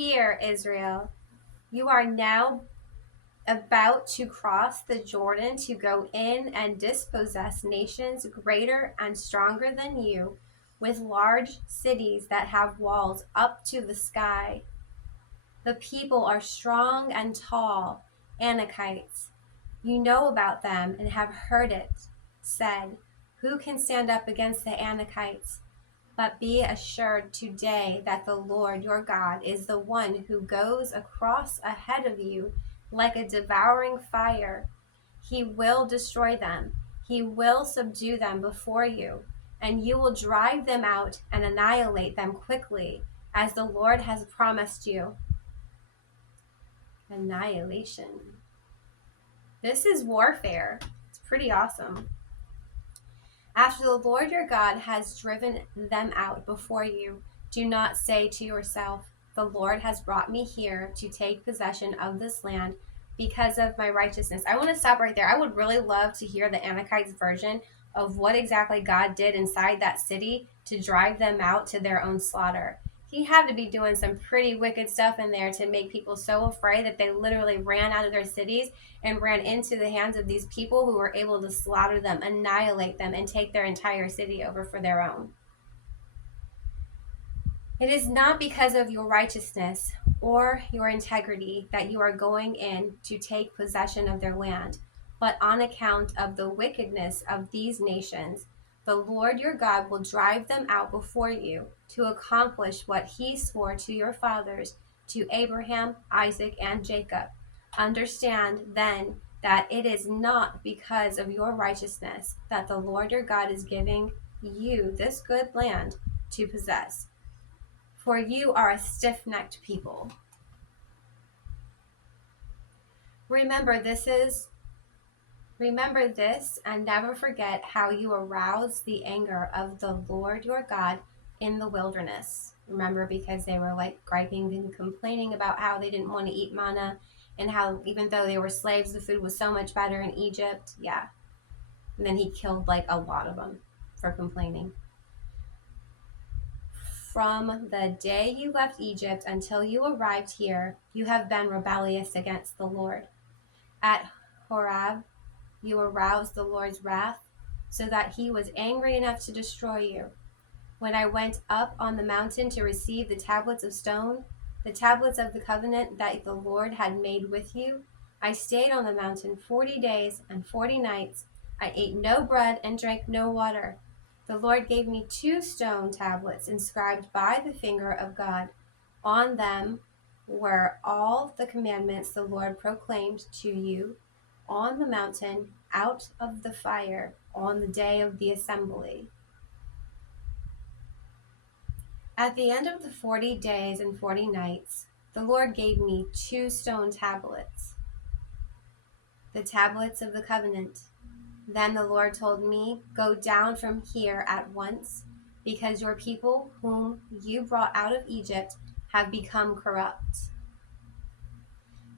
Hear, Israel, you are now about to cross the Jordan to go in and dispossess nations greater and stronger than you, with large cities that have walls up to the sky. The people are strong and tall, Anakites. You know about them and have heard it said, who can stand up against the Anakites? But be assured today that the Lord your God is the one who goes across ahead of you like a devouring fire. He will destroy them. He will subdue them before you, and you will drive them out and annihilate them quickly, as the Lord has promised you. Annihilation. This is warfare. It's pretty awesome. After the Lord your God has driven them out before you, do not say to yourself, the Lord has brought me here to take possession of this land because of my righteousness. I want to stop right there. I would really love to hear the Anakites' version of what exactly God did inside that city to drive them out to their own slaughter. He had to be doing some pretty wicked stuff in there to make people so afraid that they literally ran out of their cities and ran into the hands of these people who were able to slaughter them, annihilate them, and take their entire city over for their own. It is not because of your righteousness or your integrity that you are going in to take possession of their land, but on account of the wickedness of these nations. The Lord your God will drive them out before you to accomplish what he swore to your fathers, to Abraham, Isaac, and Jacob. Understand then that it is not because of your righteousness that the Lord your God is giving you this good land to possess. For you are a stiff-necked people. Remember this and never forget how you aroused the anger of the Lord your God in the wilderness. Remember, because they were like griping and complaining about how they didn't want to eat manna and how even though they were slaves, the food was so much better in Egypt. Yeah. And then he killed like a lot of them for complaining. From the day you left Egypt until you arrived here, you have been rebellious against the Lord. At Horeb, you aroused the Lord's wrath, so that he was angry enough to destroy you. When I went up on the mountain to receive the tablets of stone, the tablets of the covenant that the Lord had made with you, I stayed on the mountain 40 days and 40 nights. I ate no bread and drank no water. The Lord gave me 2 stone tablets inscribed by the finger of God. On them were all the commandments the Lord proclaimed to you on the mountain out of the fire on the day of the assembly. At the end of the 40 days and 40 nights, the Lord gave me 2 stone tablets, the tablets of the covenant. Then the Lord told me, go down from here at once, because your people whom you brought out of Egypt have become corrupt.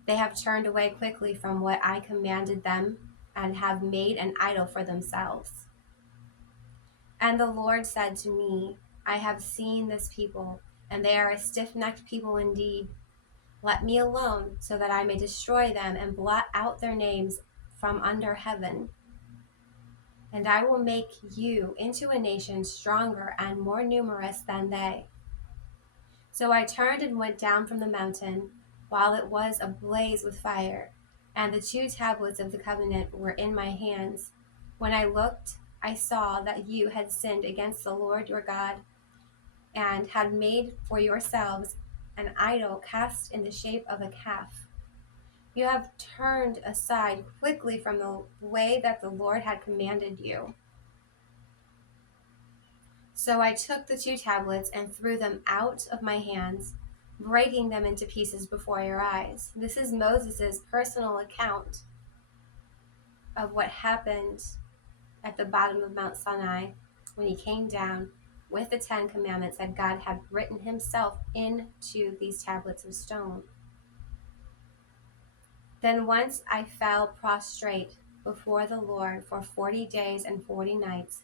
They have turned away quickly from what I commanded them and have made an idol for themselves. And the Lord said to me, I have seen this people, and they are a stiff-necked people indeed. Let me alone, so that I may destroy them and blot out their names from under heaven. And I will make you into a nation stronger and more numerous than they. So I turned and went down from the mountain, while it was ablaze with fire, and the 2 tablets of the covenant were in my hands. When I looked, I saw that you had sinned against the Lord your God, and had made for yourselves an idol cast in the shape of a calf. You have turned aside quickly from the way that the Lord had commanded you. So I took the 2 tablets and threw them out of my hands, breaking them into pieces before your eyes. This is Moses' personal account of what happened at the bottom of Mount Sinai when he came down with the 10 commandments that God had written himself into these tablets of stone. Then once I fell prostrate before the Lord for 40 days and 40 nights.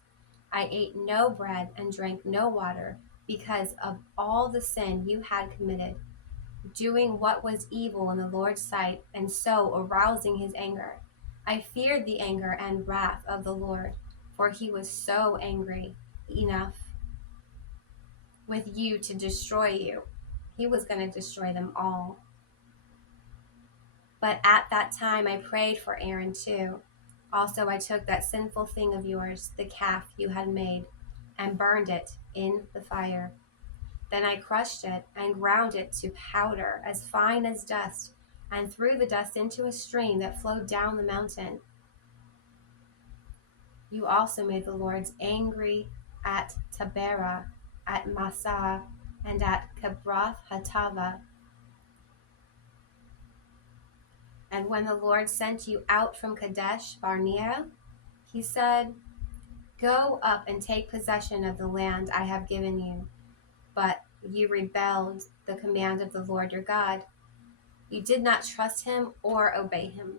I ate no bread and drank no water because of all the sin you had committed. doing what was evil in the Lord's sight, and so arousing his anger. I feared the anger and wrath of the Lord, for he was so angry enough with you to destroy you. He was going to destroy them all. But at that time I prayed for Aaron too. Also I took that sinful thing of yours, the calf you had made, and burned it in the fire. Then I crushed it and ground it to powder as fine as dust, and threw the dust into a stream that flowed down the mountain. You also made the Lord angry at Taberah, at Massah, and at Kibroth Hattava. And when the Lord sent you out from Kadesh Barnea, he said, "Go up and take possession of the land I have given you." But you rebelled the command of the Lord your God. You did not trust him or obey him.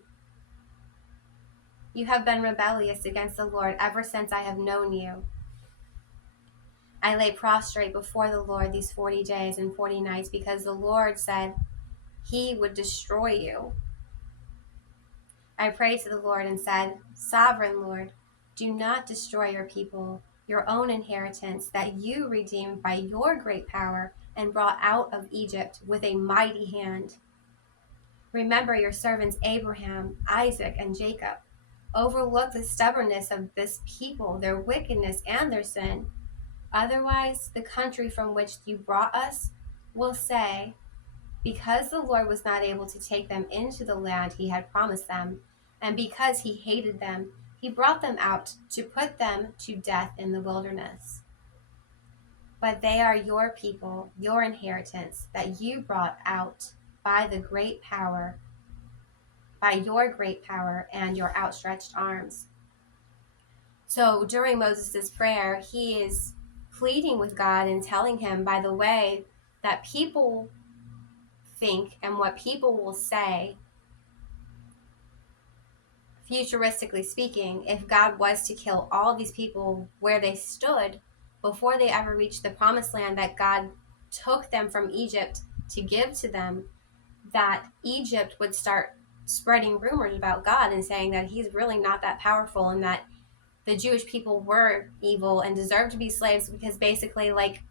You have been rebellious against the Lord ever since I have known you. I lay prostrate before the Lord these 40 days and 40 nights because the Lord said he would destroy you. I prayed to the Lord and said, "Sovereign Lord, do not destroy your people, your own inheritance, that you redeemed by your great power and brought out of Egypt with a mighty hand. Remember your servants Abraham, Isaac, and Jacob. Overlook the stubbornness of this people, their wickedness, and their sin. Otherwise, the country from which you brought us will say, because the Lord was not able to take them into the land he had promised them, and because he hated them, he brought them out to put them to death in the wilderness. But they are your people, your inheritance, that you brought out by your great power and your outstretched arms." So during Moses' prayer, he is pleading with God and telling him, by the way, that people think and what people will say, futuristically speaking, if God was to kill all these people where they stood before they ever reached the promised land that God took them from Egypt to give to them, that Egypt would start spreading rumors about God and saying that he's really not that powerful and that the Jewish people were evil and deserved to be slaves because basically, like,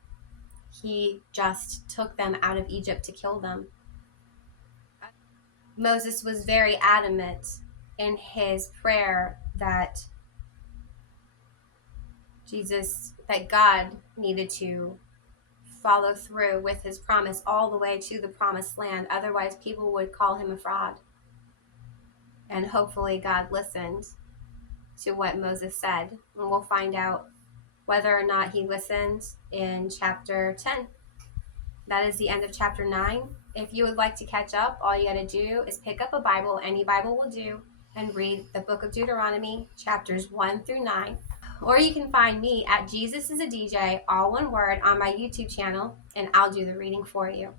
he just took them out of Egypt to kill them. Moses was very adamant in his prayer that God needed to follow through with his promise all the way to the promised land. Otherwise, people would call him a fraud. And hopefully God listened to what Moses said. And we'll find out whether or not he listened in chapter 10. That is the end of chapter 9. If you would like to catch up, all you got to do is pick up a Bible, any Bible will do, and read the book of Deuteronomy, chapters 1 through 9. Or you can find me at Jesus is a DJ, all one word, on my YouTube channel, and I'll do the reading for you.